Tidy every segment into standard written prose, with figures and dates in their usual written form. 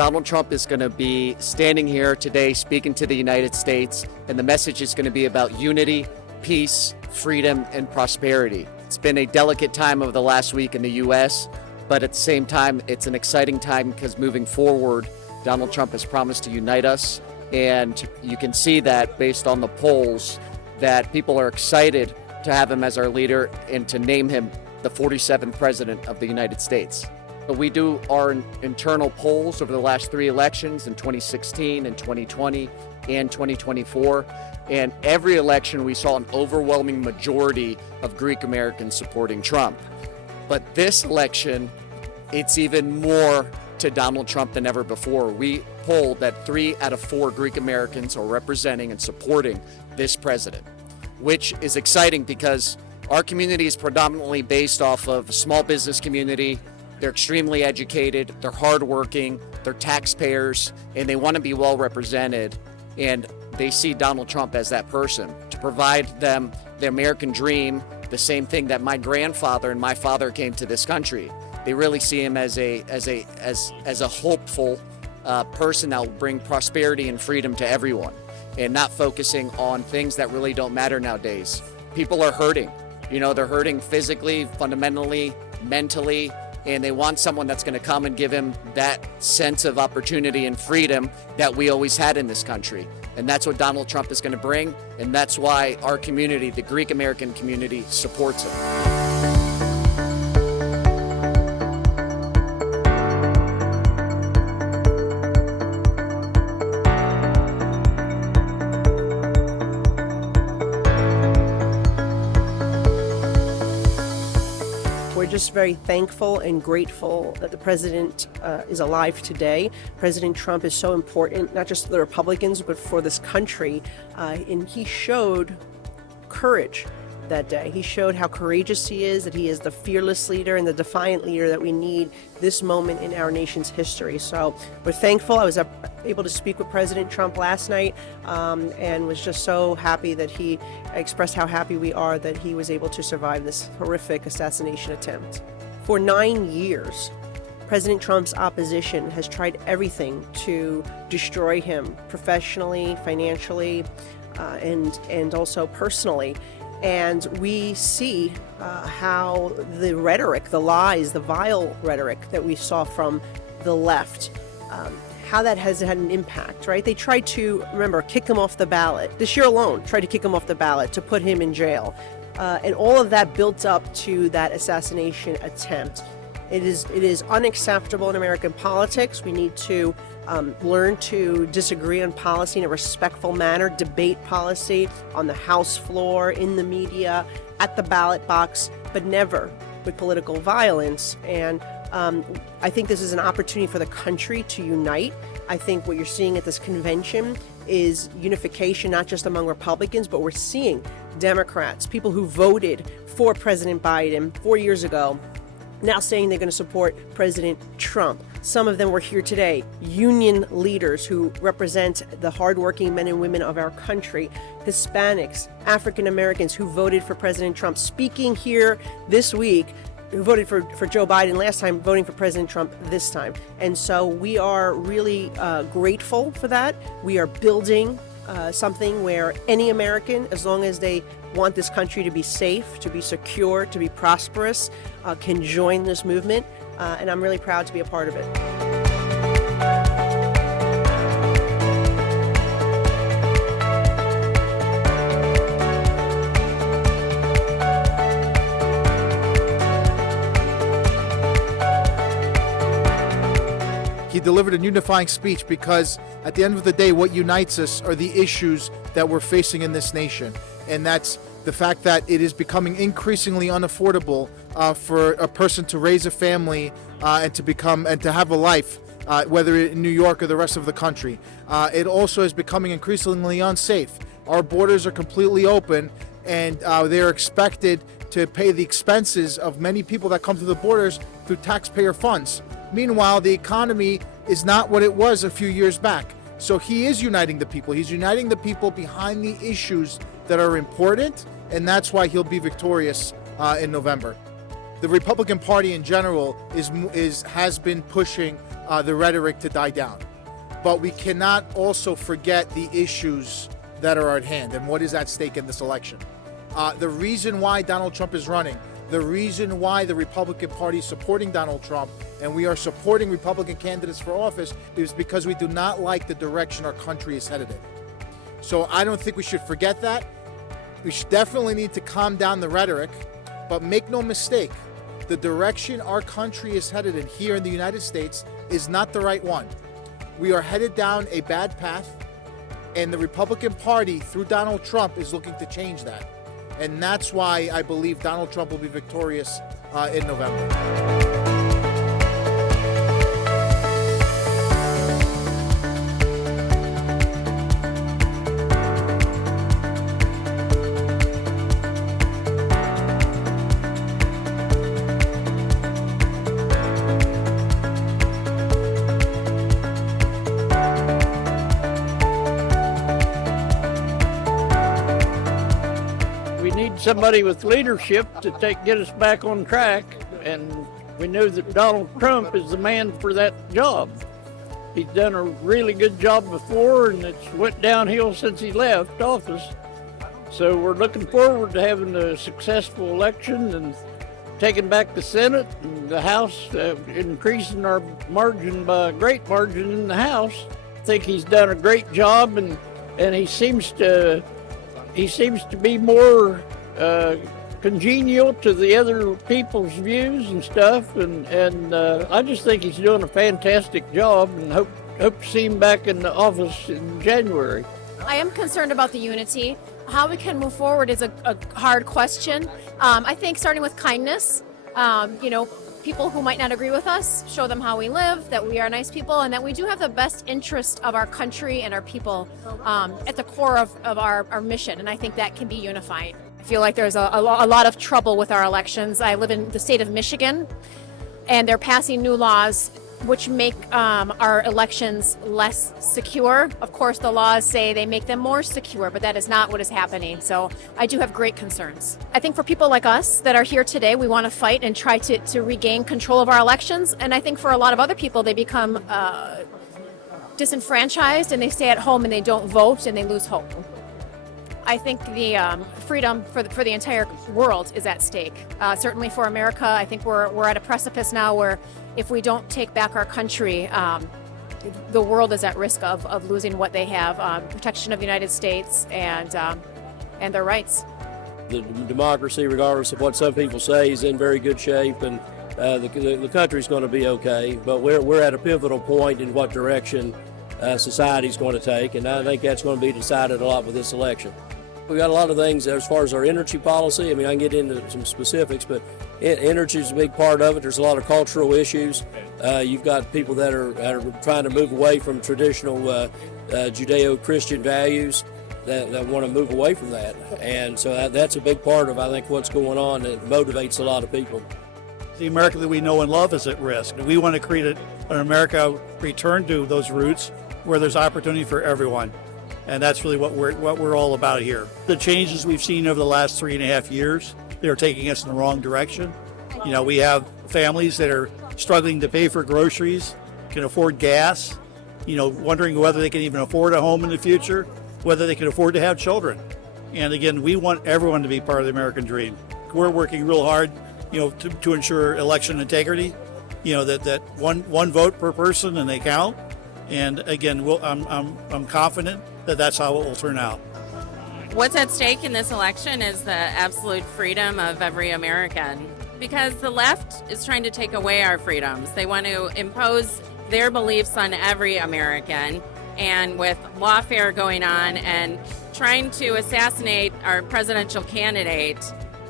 Donald Trump is going to be standing here today speaking to the United States, and the message is going to be about unity, peace, freedom, and prosperity. It's been a delicate time over the last week in the U.S., but at the same time, it's an exciting time because moving forward, Donald Trump has promised to unite us, and you can see that based on the polls that people are excited to have him as our leader and to name him the 47th president of the United States. We do our internal polls over the last 3 elections in 2016 and 2020 and 2024. And every election we saw an overwhelming majority of Greek Americans supporting Trump. But this election, it's even more to Donald Trump than ever before. We polled that 3 out of 4 Greek Americans are representing and supporting this president, which is exciting because our community is predominantly based off of a small business community. They're extremely educated, they're hardworking, they're taxpayers, and they want to be well represented. And they see Donald Trump as that person to provide them the American dream, the same thing that my grandfather and my father came to this country. They really see him as a hopeful person that will bring prosperity and freedom to everyone, and not focusing on things that really don't matter nowadays. People are hurting. They're hurting physically, fundamentally, mentally, and they want someone that's going to come and give him that sense of opportunity and freedom that we always had in this country. And that's what Donald Trump is going to bring, and that's why our community, the Greek American community, supports him. We're just very thankful and grateful that the president is alive today. President Trump is so important, not just for the Republicans, but for this country. And he showed courage that day. He showed how courageous he is, that he is the fearless leader and the defiant leader that we need this moment in our nation's history. So we're thankful. I was able to speak with President Trump last night and was just so happy that he expressed how happy we are that he was able to survive this horrific assassination attempt. For 9 years, President Trump's opposition has tried everything to destroy him professionally, financially, and also personally. And we see how the rhetoric, the lies, the vile rhetoric that we saw from the left, how that has had an impact, right? They tried to, remember, kick him off the ballot. This year alone, tried to kick him off the ballot to put him in jail. And all of that built up to that assassination attempt. It is unacceptable in American politics. We need to learn to disagree on policy in a respectful manner, debate policy on the House floor, in the media, at the ballot box, but never with political violence. And I think this is an opportunity for the country to unite. I think what you're seeing at this convention is unification, not just among Republicans, but we're seeing Democrats, people who voted for President Biden 4 years ago, now saying they're going to support President Trump. Some of them were here today, union leaders who represent the hardworking men and women of our country, Hispanics, African Americans who voted for President Trump, speaking here this week, who voted for Joe Biden last time, voting for President Trump this time. And so we are really grateful for that. We are building something where any American, as long as they want this country to be safe, to be secure, to be prosperous, can join this movement. And I'm really proud to be a part of it. He delivered a unifying speech because at the end of the day, what unites us are the issues that we're facing in this nation. And that's the fact that it is becoming increasingly unaffordable for a person to raise a family and to have a life, whether in New York or the rest of the country. It also is becoming increasingly unsafe. Our borders are completely open, and they're expected to pay the expenses of many people that come to the borders through taxpayer funds. Meanwhile, the economy is not what it was a few years back. So he is uniting the people. He's uniting the people behind the issues that are important, and that's why he'll be victorious in November. The Republican Party in general has been pushing the rhetoric to die down. But we cannot also forget the issues that are at hand and what is at stake in this election. The reason why Donald Trump is running, the reason why the Republican Party is supporting Donald Trump and we are supporting Republican candidates for office is because we do not like the direction our country is headed in. So I don't think we should forget that. We should definitely need to calm down the rhetoric, but make no mistake, the direction our country is headed in here in the United States is not the right one. We are headed down a bad path, and the Republican Party, through Donald Trump, is looking to change that. And that's why I believe Donald Trump will be victorious in November. Somebody with leadership to get us back on track, and we know that Donald Trump is the man for that job. He's done a really good job before, and it's went downhill since he left office. So we're looking forward to having a successful election and taking back the Senate and the House, increasing our margin by a great margin in the House. I think he's done a great job, and he seems to be more congenial to the other people's views and stuff, and I just think he's doing a fantastic job, and hope to see him back in the office in January. I am concerned about the unity. How we can move forward is a hard question. I think starting with kindness, people who might not agree with us, show them how we live, that we are nice people, and that we do have the best interest of our country and our people at the core of our mission, and I think that can be unifying. I feel like there's a lot of trouble with our elections. I live in the state of Michigan, and they're passing new laws which make our elections less secure. Of course, the laws say they make them more secure, but that is not what is happening. So I do have great concerns. I think for people like us that are here today, we want to fight and try to regain control of our elections. And I think for a lot of other people, they become disenfranchised and they stay at home and they don't vote and they lose hope. I think the freedom for the entire world is at stake. Certainly for America, I think we're at a precipice now where if we don't take back our country, the world is at risk of losing what they have, protection of the United States and their rights. The democracy, regardless of what some people say, is in very good shape, and the country's going to be okay. But we're at a pivotal point in what direction society's going to take, and I think that's going to be decided a lot with this election. We've got a lot of things as far as our energy policy. I mean, I can get into some specifics, but energy is a big part of it. There's a lot of cultural issues. You've got people that are trying to move away from traditional Judeo-Christian values that want to move away from that. And so that's a big part of, I think, what's going on that motivates a lot of people. The America that we know and love is at risk. We want to create an America return to those roots where there's opportunity for everyone. And that's really what we're all about here. The changes we've seen over the last 3.5 years, they're taking us in the wrong direction. We have families that are struggling to pay for groceries, can afford gas, wondering whether they can even afford a home in the future, whether they can afford to have children. And again, we want everyone to be part of the American dream. We're working real hard, to ensure election integrity, that one vote per person and they count. And again, I'm confident that that's how it will turn out. What's at stake in this election is the absolute freedom of every American, because the left is trying to take away our freedoms. They want to impose their beliefs on every American, and with lawfare going on and trying to assassinate our presidential candidate,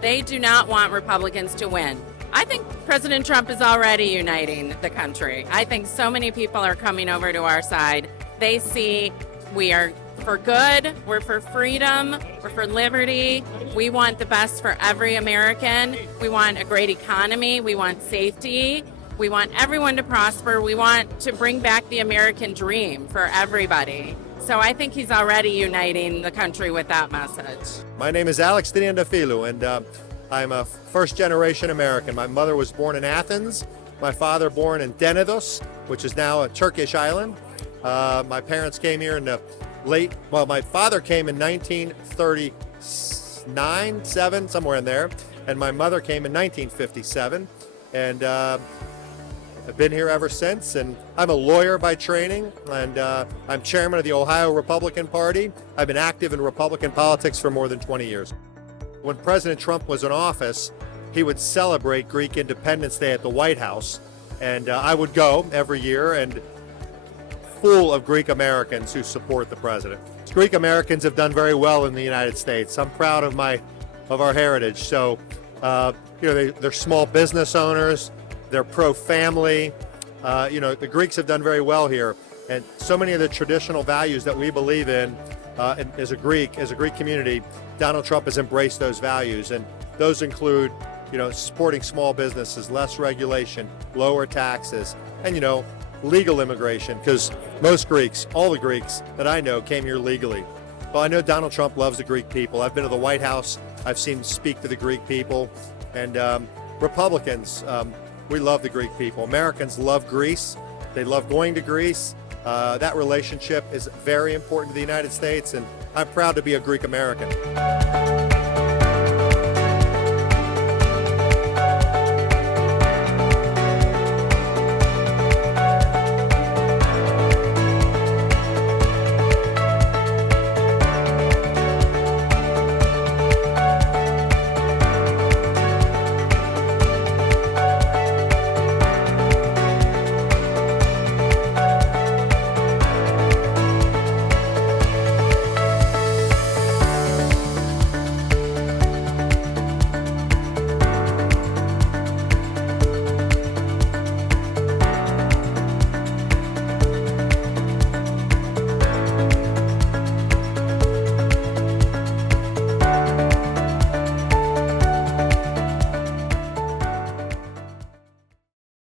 they do not want Republicans to win. I think President Trump is already uniting the country. I think so many people are coming over to our side. They see we are for good, we're for freedom, we're for liberty. We want the best for every American. We want a great economy. We want safety. We want everyone to prosper. We want to bring back the American dream for everybody. So I think he's already uniting the country with that message. My name is Alex Tiniandafilu, and I'm a first-generation American. My mother was born in Athens, My father born in Denidos, which is now a Turkish island. My parents came here in the my father came in 1939, 7, somewhere in there, and my mother came in 1957, and I've been here ever since, and I'm a lawyer by training, and I'm chairman of the Ohio Republican Party. I've been active in Republican politics for more than 20 years. When President Trump was in office, he would celebrate Greek Independence Day at the White House, and I would go every year, and full of Greek Americans who support the president. Greek Americans have done very well in the United States. I'm proud of our heritage. So, they're small business owners. They're pro-family. The Greeks have done very well here, and so many of the traditional values that we believe in as a Greek community, Donald Trump has embraced those values, and those include, supporting small businesses, less regulation, lower taxes, and legal immigration, because most Greeks, all the Greeks that I know, came here legally. Well, I know Donald Trump loves the Greek people. I've been to the White House. I've seen him speak to the Greek people. And Republicans, we love the Greek people. Americans love Greece. They love going to Greece. That relationship is very important to the United States, and I'm proud to be a Greek American.